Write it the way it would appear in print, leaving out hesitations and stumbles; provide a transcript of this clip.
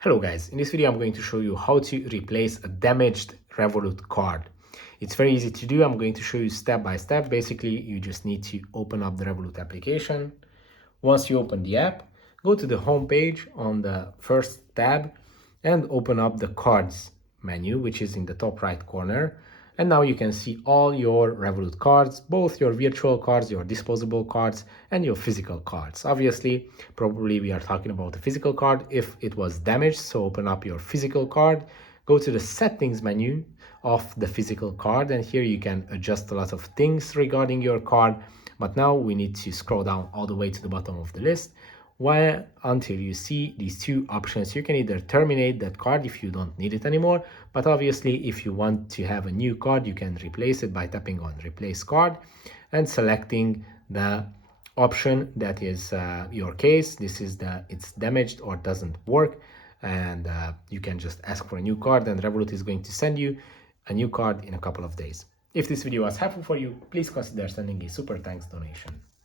Hello guys, in this video I'm going to show you how to replace a damaged Revolut card. It's very easy to do. I'm going to show you step by step. Basically, you just need to open up the Revolut application. Once you open the app, go to the home page on the first tab and open up the cards menu, which is in the top right corner. And now you can see all your Revolut cards, both your virtual cards, your disposable cards, and your physical cards. Obviously, probably we are talking about a physical card if it was damaged. So open up your physical card, go to the settings menu of the physical card, and here you can adjust a lot of things regarding your card. But now we need to scroll down all the way to the bottom of the list until you see these two options. You can either terminate that card if you don't need it anymore, but obviously if you want to have a new card, you can replace it by tapping on replace card and selecting the option that is your case. This is it's damaged or doesn't work, and you can just ask for a new card, and Revolut is going to send you a new card in a couple of days. If this video was helpful for you, please consider sending a super thanks donation.